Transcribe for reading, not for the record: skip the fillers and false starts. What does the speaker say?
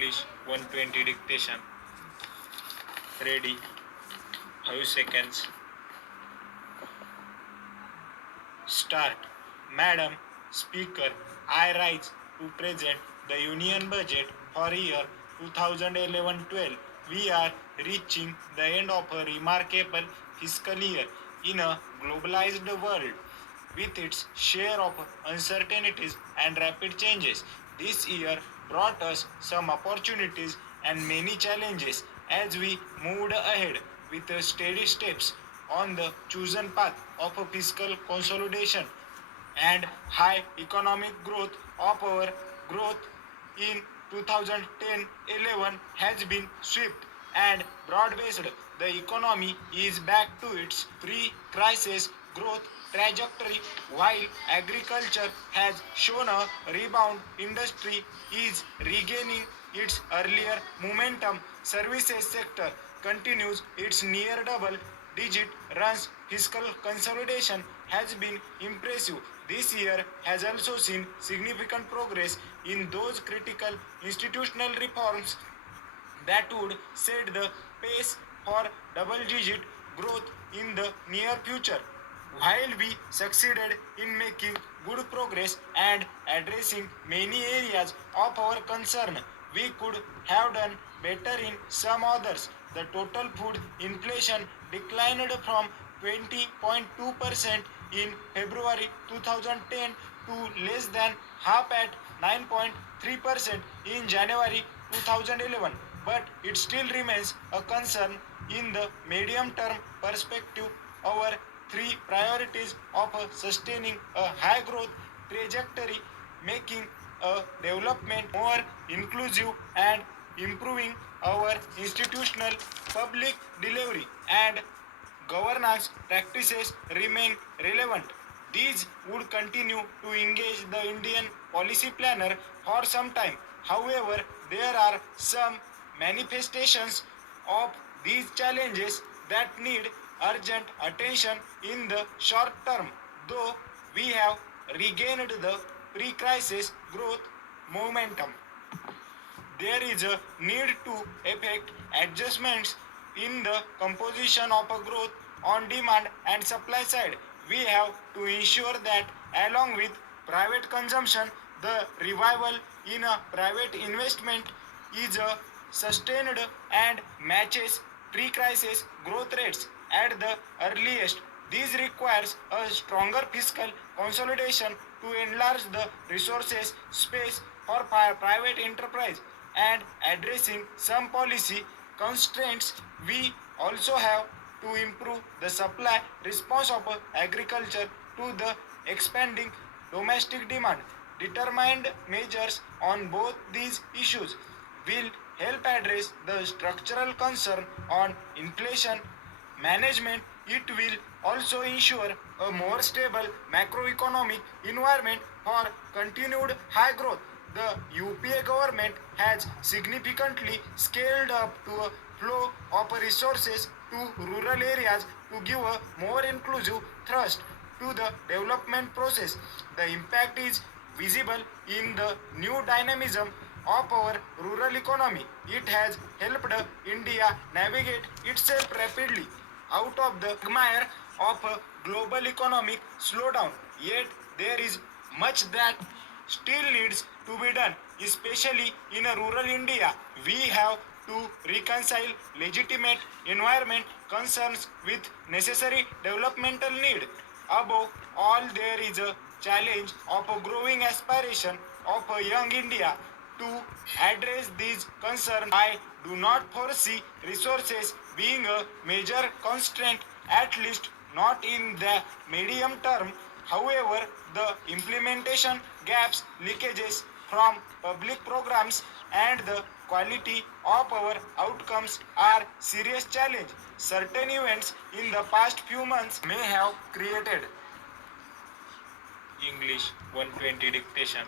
English 120 dictation. Ready? 5 seconds. Start. Madam Speaker, I rise to present the Union Budget for year 2011-12. We are reaching the end of a remarkable fiscal year in a globalized world. With its share of uncertainties and rapid changes, this year brought us some opportunities and many challenges as we moved ahead with steady steps on the chosen path of fiscal consolidation and high economic growth. Of our growth in 2010-11 has been swift and broad-based. The economy is back to its pre-crisis growth trajectory while agriculture has shown a rebound. Industry is regaining its earlier momentum. Services sector continues its near double digit runs. Fiscal consolidation has been impressive. This year has also seen significant progress in those critical institutional reforms that would set the pace for double-digit growth in the near future. While we succeeded in making good progress and addressing many areas of our concern, we could have done better in some others. The total food inflation declined from 20.2% in February 2010 to less than half at 9.3% in January 2011, but it still remains a concern in the medium term perspective. Our three priorities of sustaining a high growth trajectory, making a development more inclusive, and improving our institutional public delivery and governance practices remain relevant. These would continue to engage the Indian policy planner for some time. However, there are some manifestations of these challenges that need urgent attention in the short term. Though we have regained the pre-crisis growth momentum, there is a need to effect adjustments in the composition of a growth on demand and supply side. We have to ensure that along with private consumption, the revival in a private investment is sustained and matches pre-crisis growth rates at the earliest. This requires a stronger fiscal consolidation to enlarge the resources space for private enterprise and addressing some policy constraints. We also have to improve the supply response of agriculture to the expanding domestic demand. Determined measures on both these issues will help address the structural concern on inflation management. It will also ensure a more stable macroeconomic environment for continued high growth. The UPA government has significantly scaled up to a flow of resources to rural areas to give a more inclusive thrust to the development process. The impact is visible in the new dynamism of our rural economy. It has helped India navigate itself rapidly out of the quagmire of a global economic slowdown. Yet there is much that still needs to be done, especially in a rural India. We have to reconcile legitimate environment concerns with necessary developmental need. Above all, there is a challenge of a growing aspiration of a young India. To address these concerns, I do not foresee resources being a major constraint, at least not in the medium term. However, the implementation gaps, leakages from public programs, and the quality of our outcomes are serious challenge. Certain events in the past few months may have created English 120 dictation